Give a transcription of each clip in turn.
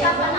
Siapa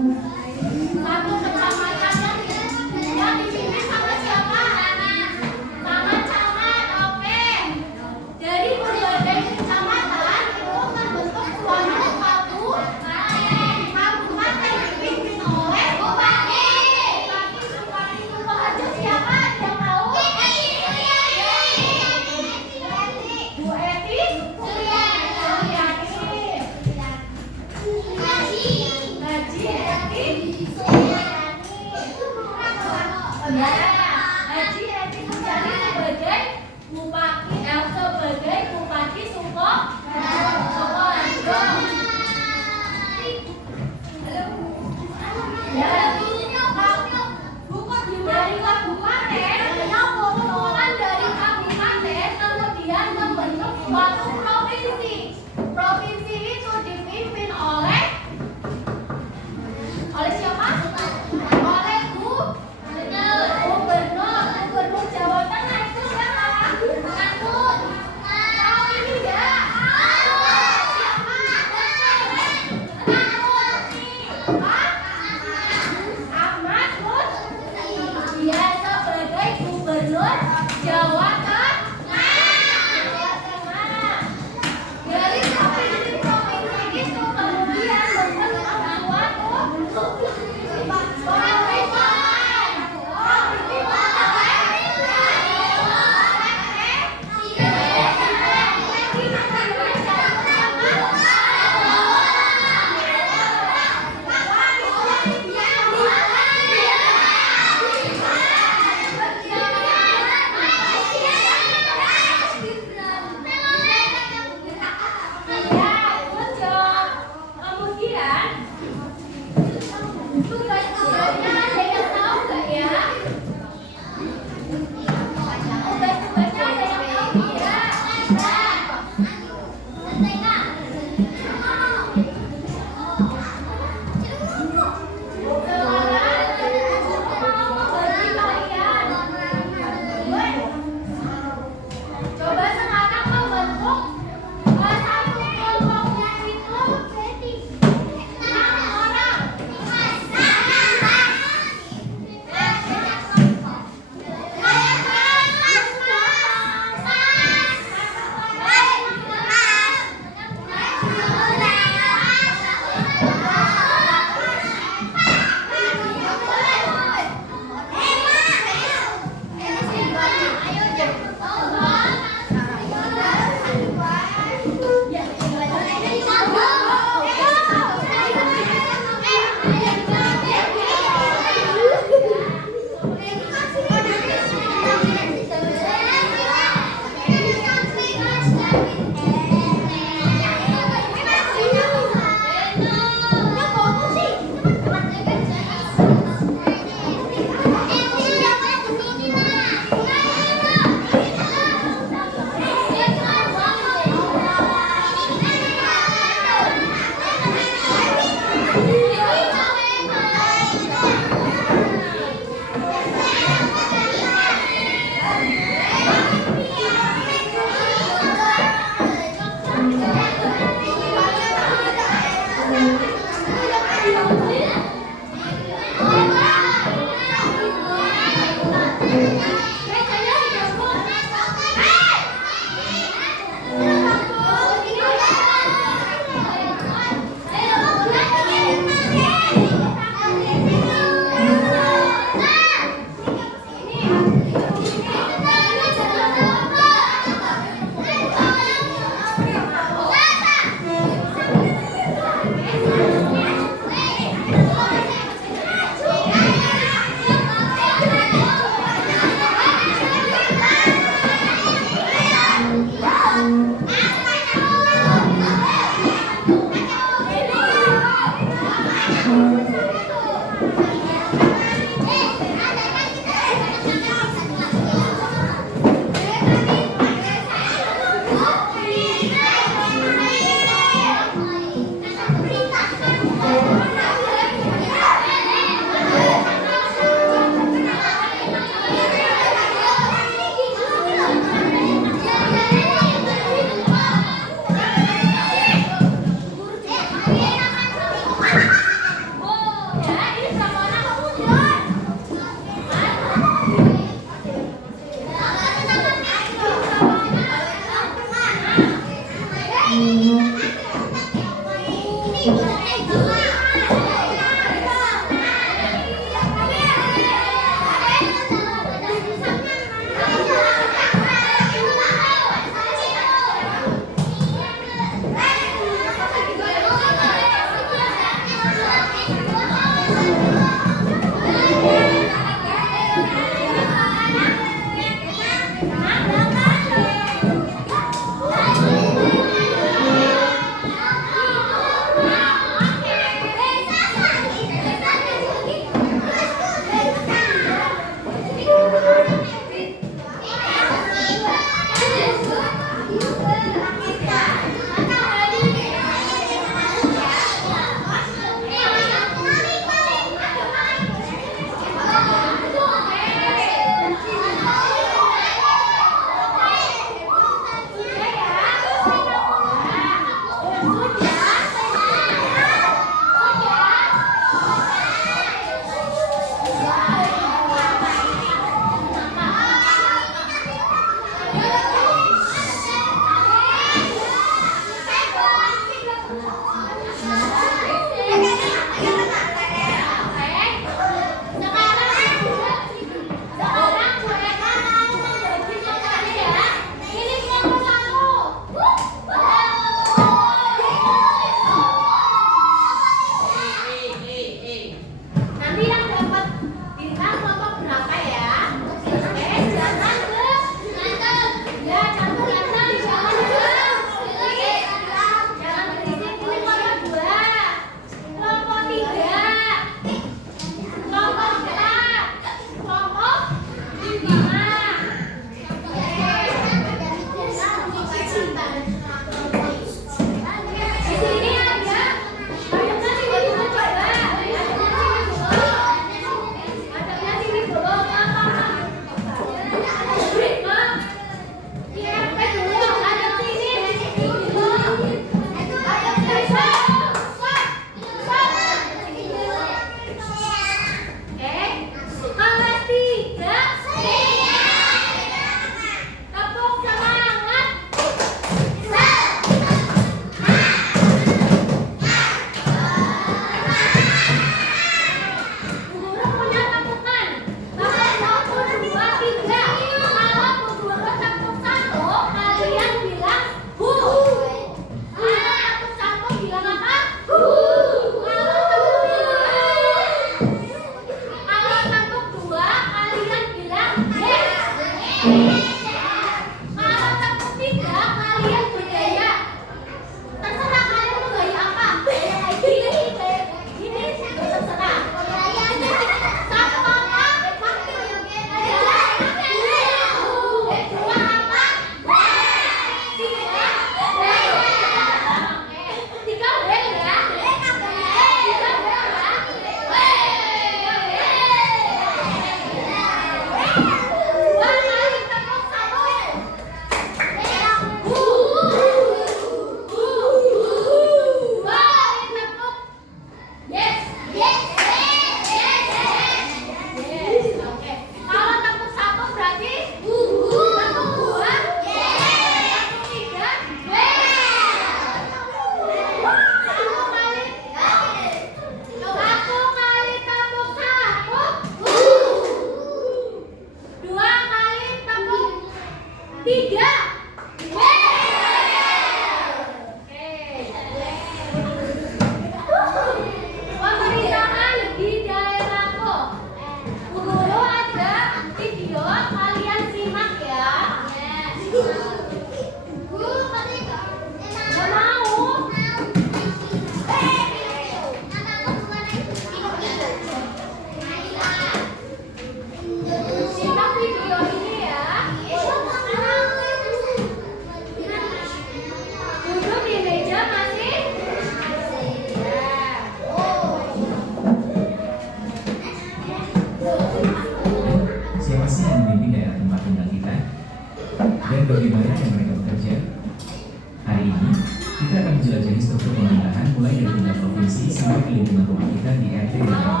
ini, kita akan menjelajahi struktur pemerintahan mulai dari tingkat provinsi sampai ke lingkungan rumah kita di RT dan RW.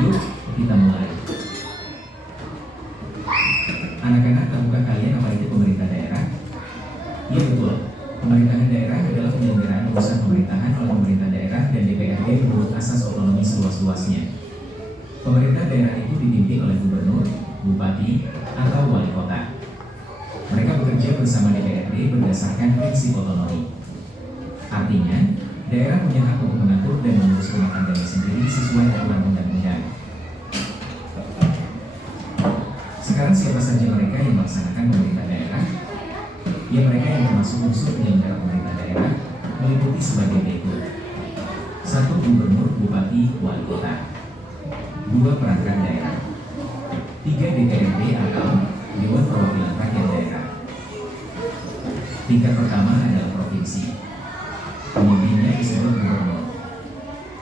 Yuk, kita mulai. Anak-anak, tahukah kalian apa itu pemerintah daerah? Iya betul, pemerintahan daerah adalah penyelenggaraan urusan pemerintahan oleh pemerintah daerah dan DPRD menurut asas otonomi seluas-luasnya. Pemerintah daerah itu dipimpin oleh gubernur, bupati, atau wali kota. Mereka bekerja bersama DPRD berdasarkan prinsip otonomi. Artinya, daerah punya hak untuk mengatur dan mengurus rumah tangganya sendiri sesuai aturan undang-undang. Sekarang siapa saja mereka yang melaksanakan pemerintah daerah? Ya, mereka yang termasuk unsur penyelenggara pemerintah daerah meliputi sebagai berikut. 1. Gubernur, bupati, wali kota. 2. Perangkat daerah. 3. DPRD atau Dewan Perwakilan Rakyat Daerah. Tingkat pertama adalah provinsi. Pemimpinnya disebut gubernur.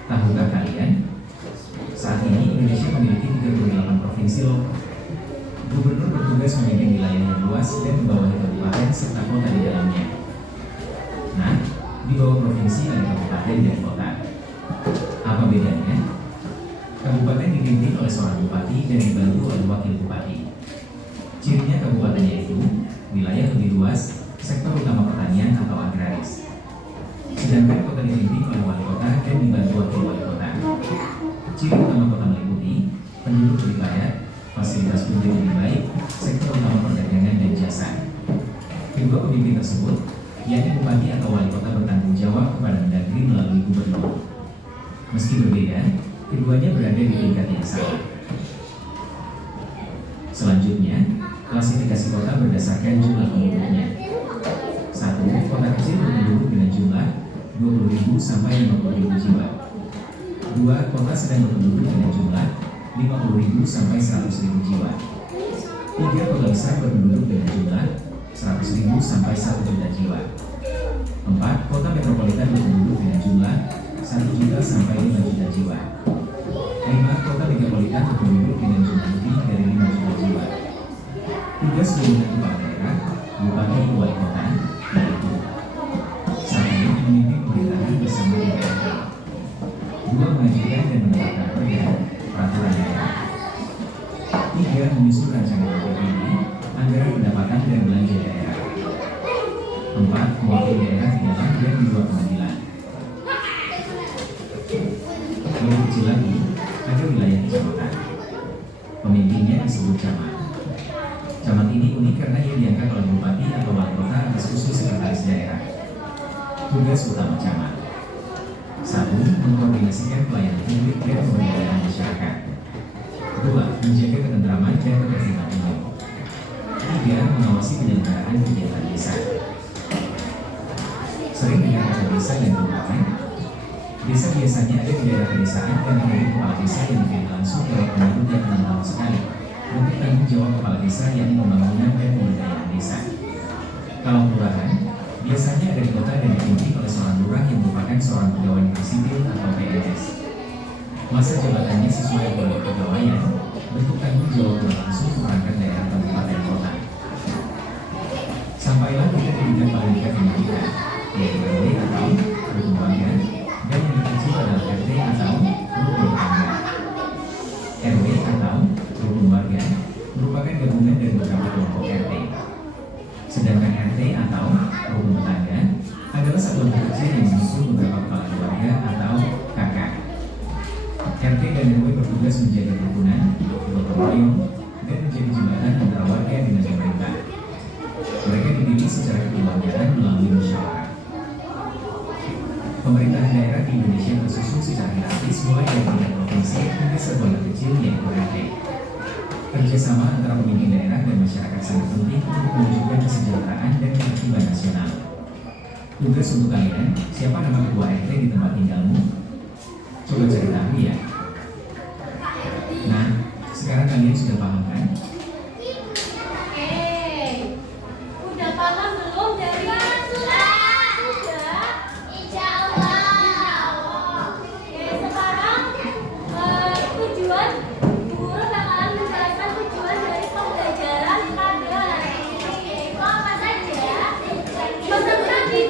Tahukah kalian? Saat ini Indonesia memiliki 38 provinsi loh. Gubernur bertugas memimpin wilayah yang luas dan membawahi kabupaten serta kota di dalamnya. Nah, di bawah provinsi ada kabupaten dan kota. Apa bedanya? Kabupaten dipimpin oleh seorang bupati dan dibantu oleh wakil bupati. Cirinya kabupatennya itu wilayah lebih luas, sektor utama pertanian atau agraris. Sedangkan kota dipimpin oleh wali kota dan dibantu wakil wali kota. Ciri utama kota meliputi penduduk lebih padat, fasilitas publik lebih baik, sektor utama perdagangan dan jasa. Kedua pemimpin tersebut, yakni bupati atau wali kota bertanggung jawab kepada Mendagri melalui gubernur. Meski berbeda, keduanya berada di tingkat yang sama. Selanjutnya, klasifikasi kota berdasarkan jumlah penduduknya. 1. Kota kecil berpenduduk dengan jumlah 20.000 sampai 50.000 jiwa. 2. Kota sedang berpenduduk dengan jumlah 50.000 sampai 100.000 jiwa. 3. Kota besar berpenduduk dengan jumlah 100.000 sampai 1 juta jiwa. 4. Kota metropolitan berpenduduk dengan jumlah 1 juta sampai 5 juta jiwa. 5. Kota metropolitan berpenduduk dengan jumlah lebih dari 5 juta jiwa. Tugas pemerintahan kepala daerah, bupati, wali kota, yaitu 1. Memimpin pemerintahan bersama DPRD. 2. Mengajukan dan menetapkan perda, peraturan daerah. 3. Menyusun rancangan APBD, anggaran pendapatan dan belanja daerah. 4. Mewakili daerah di dalam dan di luar pengadilan. Lebih kecil lagi, ada wilayah kecamatan. Pemimpinnya disebut camat. Camat ini unik karena ia diangkat oleh bupati atau wali kota atas usul sekretaris daerah. Tugas utama camat: 1. Mengkoordinasikan pelayanan publik dan pemberdayaan masyarakat. 2. Menjaga ketentraman dan ketertiban umum. 3. Mengawasi penyelenggaraan kegiatan desa. Sering dengar kata desa dan kelurahan? Desa biasanya ada di daerah pedesaan dan memiliki kepala desa yang dipilih langsung oleh penduduk yang 6 tahun sekali. Untuk tanggung jawab kepala desa yakni pembangunan dan pemberdayaan desa. Kalau kelurahan, biasanya ada di kota dan dipimpin oleh seorang lurah yang merupakan seorang pegawai negeri sipil atau PNS. Masa jabatannya sesuai dengan kepegawaian, bentuk tanggung jawab langsung ke perangkat daerah kabupaten kota. Sampailah kita ke tingkat paling dekat dengan kita, yaitu RW atau rukun warga, dan yang terkecil adalah RT atau rukun tetangga. RW atau rukun warga merupakan gabungan dari beberapa kelompok RT. Sedangkan RT atau rukun tetangga adalah satuan kecil yang menyusun beberapa kepala keluarga atau kakak. RT dan RW bertugas menjaga kerukunan, gotong royong, dan menjadi jembatan antara warga dengan pemerintah. Mereka dipilih secara kekeluargaan melalui musyawarah. Pemerintahan daerah di Indonesia tersusun secara hierarkis mulai dari tingkat provinsi hingga sebuah kecil yaitu RT. Kerjasama antara pemimpin daerah dan masyarakat sangat penting untuk mewujudkan kesejahteraan dan ketertiban nasional. Tugas untuk kalian, siapa nama ketua RT di tempat tinggalmu? Coba cari tahu ya. Nah, sekarang kalian sudah paham kan? Udah paham belum dari sudah? Insya Allah. Oke, sekarang tujuan guru bakalan menjelaskan tujuan dari pembelajaran pada hari ini. Itu apa saja? Peserta didik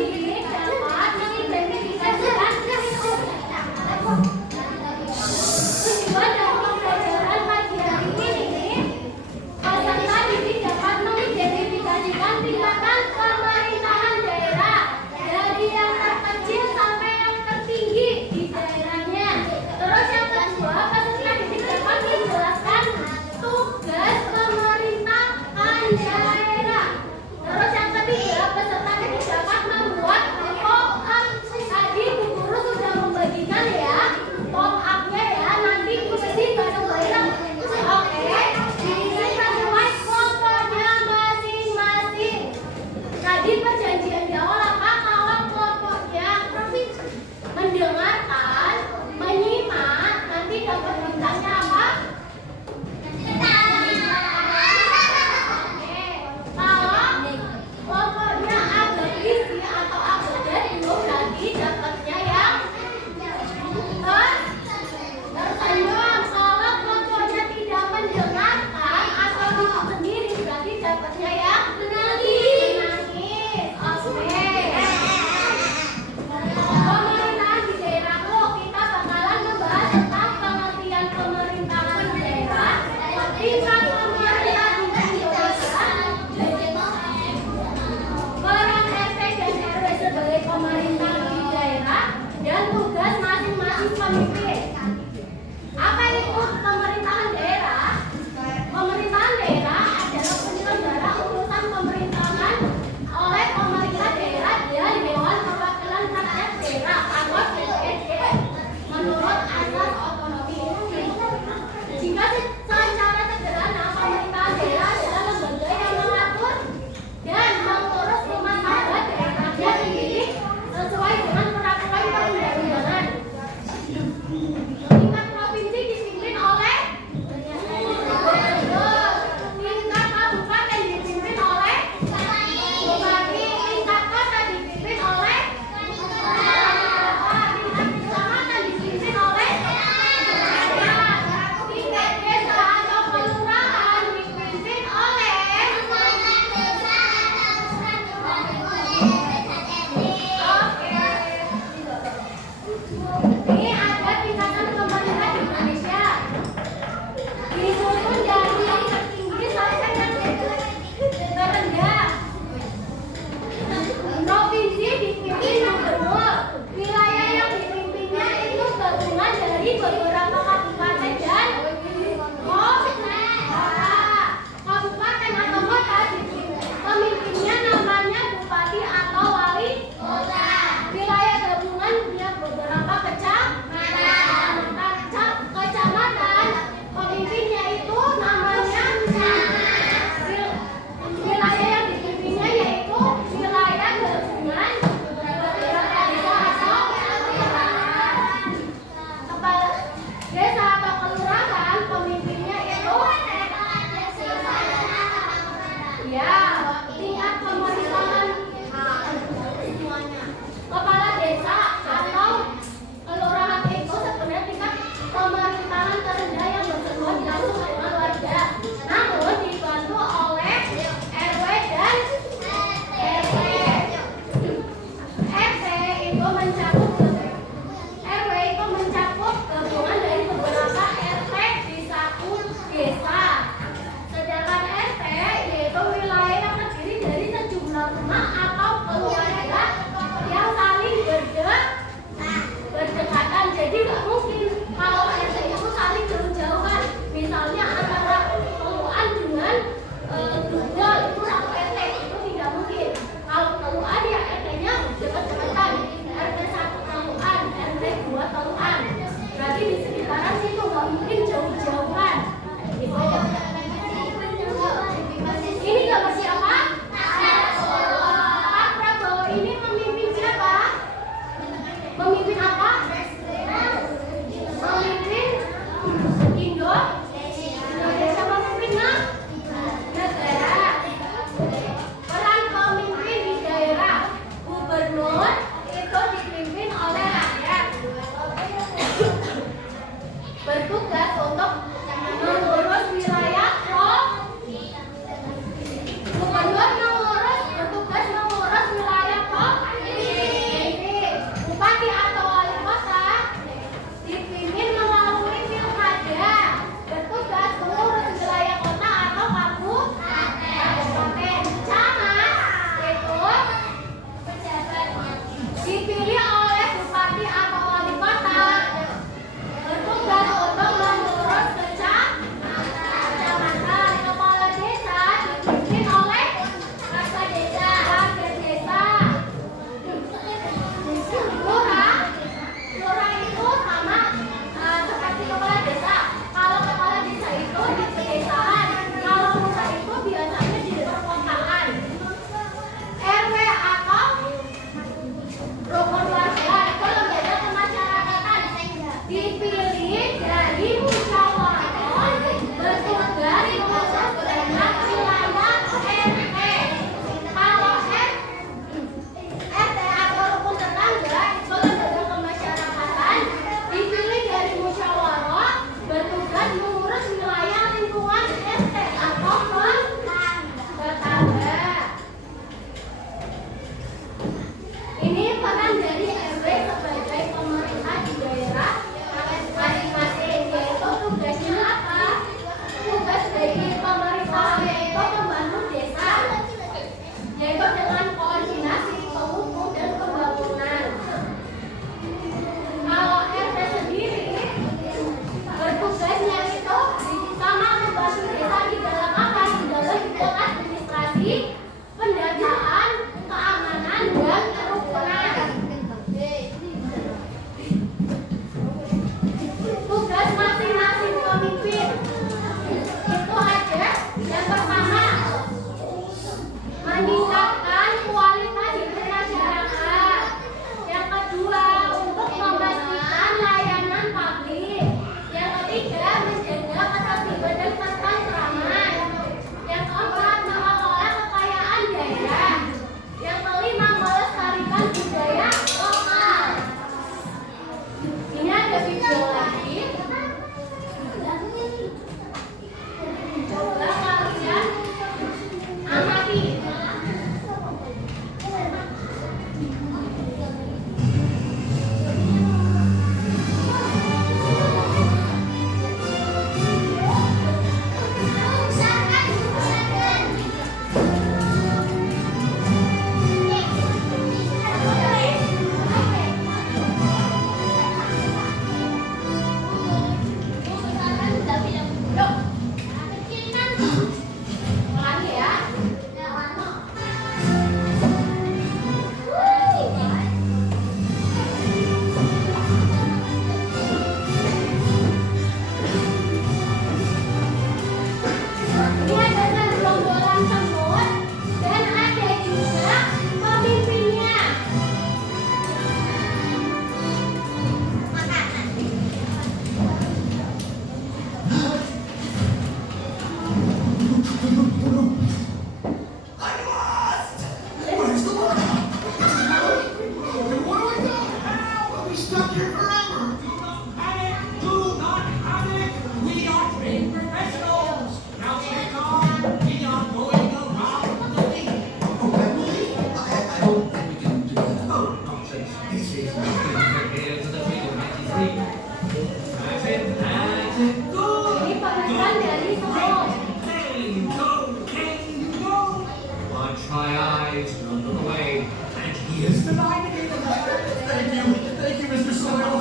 Thank you, Mr. Solo.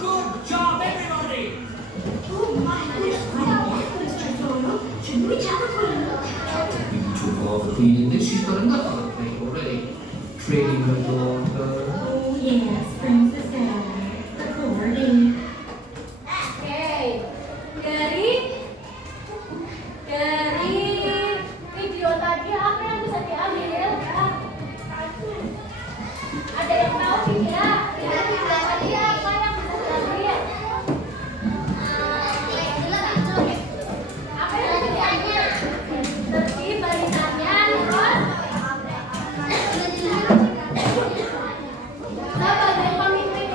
Good job, everybody. Oh my goodness, Mr. Solo. Should we chat for a little? You took all the cleaning that she's got enough of me already. Trading her daughter. Oh yes, Princess Anne. Recording. Oke, dari video tadi apa yang bisa diambil? Ada yang tahu tidak? Dari video tadi apa yang bisa diambil? Apa yang bisa diambil? Tertib barisannya, terus sebagai pemimpin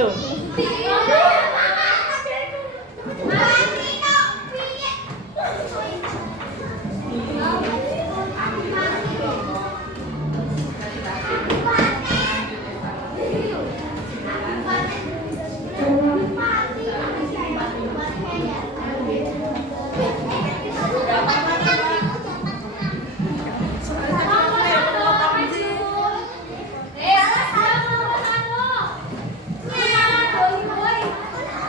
loh.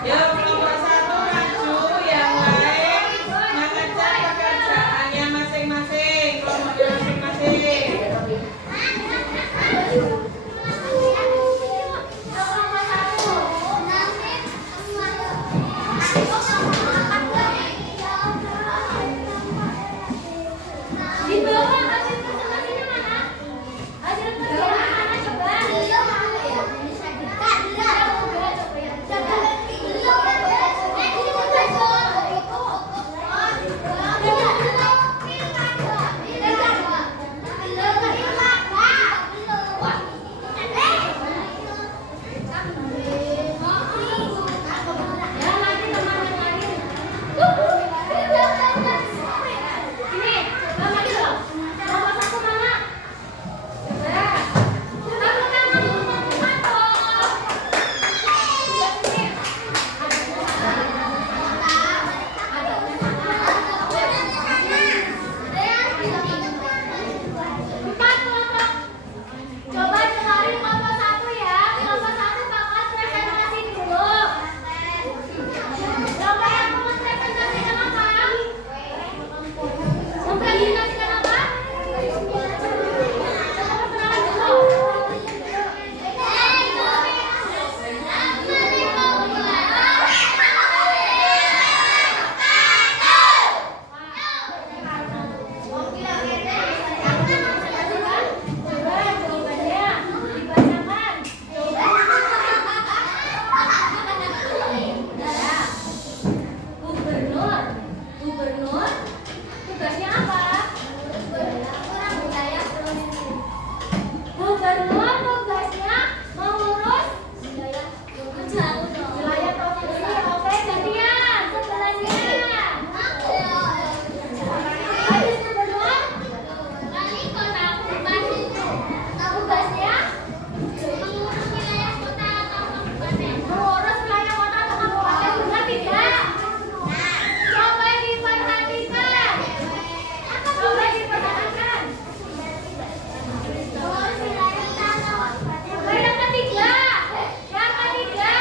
Ya, kelompok 1 maju, yang lain mengejar pekerjaannya masing-masing, kelompoknya masing-masing. Di bawah hasil presentasinya mana? Hasil kerjaan mana coba? Ya nanti teman yang lain. Ini, lagi dong. Nomor 1 mana? Coba. Tepuk tangan untuk nomor 1. Empat kelompok. Coba dengerin kelompok 1 ya. Kelompok 1 bakal presentasi dulu. Coba yang mau presentasikan apa? Mempresentasikan apa? Coba kenalan dulu. Coba jawabannya dibacakan. Gubernur tugasnya apa? Gubernur tugasnya mengurus wilayah provinsi. Oke, gantian sebelahnya. Habis gubernur wali kota kabupaten. Tugasnya mengurus wilayah kota atau kabupaten. Mengurus wilayah kota atau kabupaten. Benar tidak? Coba diperhatikan. Coba diperhatikan. Coba yang ketiga. Yang ketiga.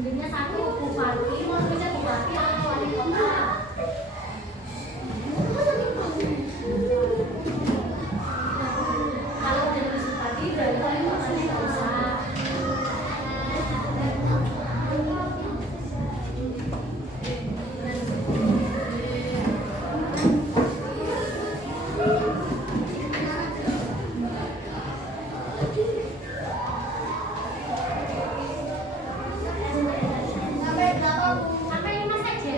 Jadinya satu bupati, mau bisa bupati atau wali kota. Kalau udah tulis bupati berarti wali kotanya nggak usah. Sampai 5 saja.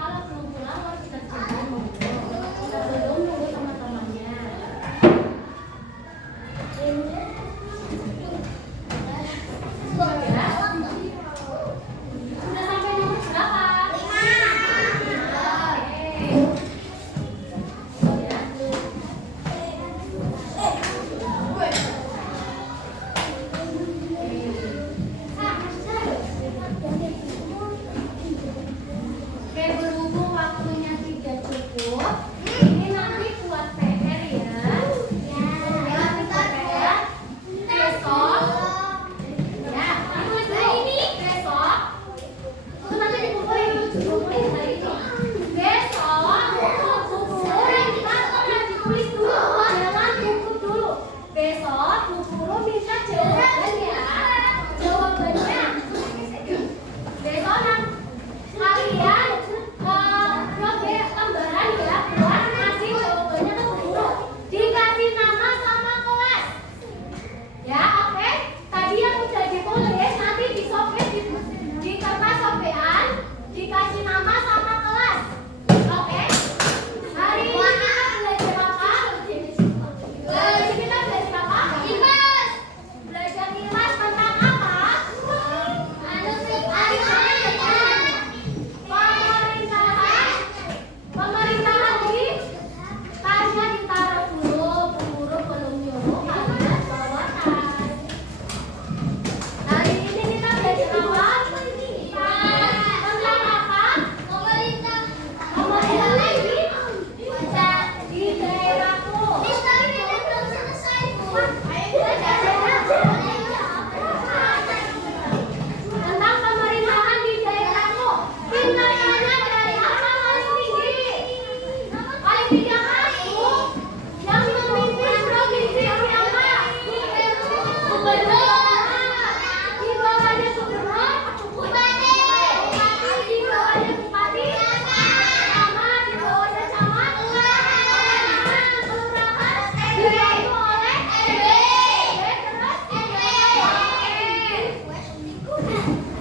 Kalau belum pulang harus kerjain sebelum nunggu teman-temannya. Udah sampai nomor berapa? 5. Oke, berhubung waktunya tidak cukup, ini nanti buat PR ya. Nanti buat PR besok. Ya, ditulis dulu ini besok. Itu nanti dikumpulin hari ini. Besok buku jangan ditulis dulu, jangan buku dulu. Besok Bu Guru minta jawabannya. Jawabannya besok kalian coba tambahan ya buat ngasih jawabannya ke guru, dikasih nama sama kelas ya. Oke, tadi yang udah ditulis nanti disobek di kertas sobekan, dikasih nama sama kelas. Oke, hari ini kita belajar apa? Kita belajar apa? Belajar imas tentang apa? Pemerintahan di tasnya ditaruh dulu, Bu Guru belum nyuruh kalian bawa tas. Hari ini kita belajar apa? Tentang apa? Pemerintahan di daerahku. Tentang pemerintahan di daerahku. Pintarnya dari apa paling tinggi? Paling tinggi apa? Yang memimpin provinsi siapa? Gubernur. Di bawahnya gubernur. Bupati. Di bawahnya bupati. Camat. Di bawahnya camat. Kelurahan. Dibantu oleh RW.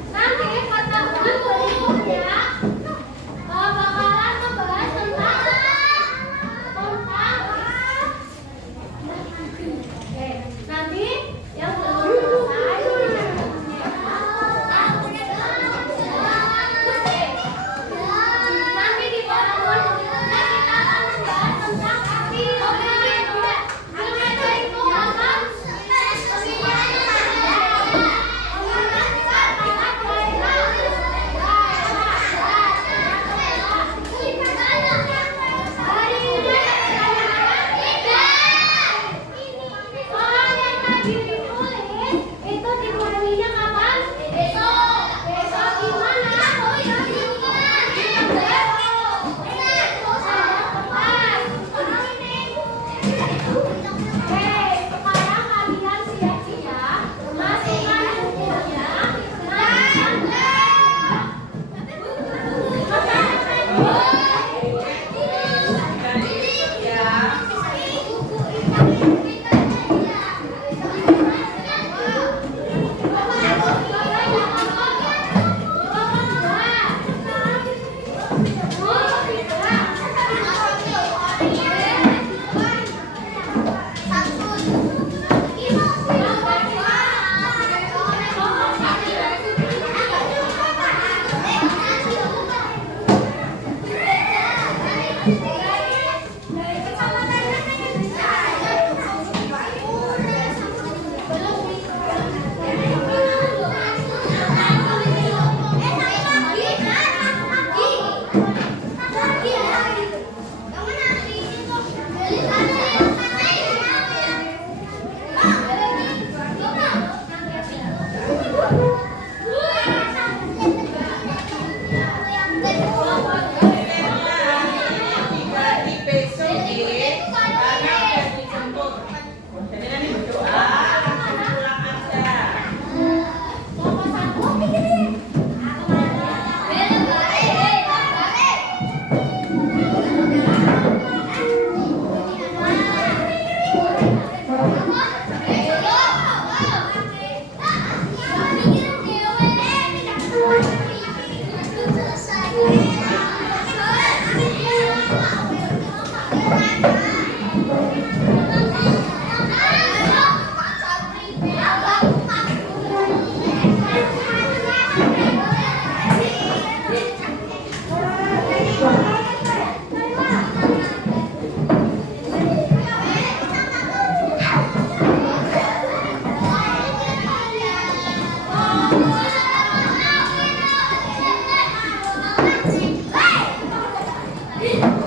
Nanti pertemuan berikutnya bakalan membahas tentang nanti yang belum selesai nanti di pertemuan berikutnya kita akan membahas tentang arti pemerintahan. Pemerintahan itu apa? Itu dikumpulnya kapan? Besok gimana? Sekarang kalian siap-siap masukkan bukunya. Iya.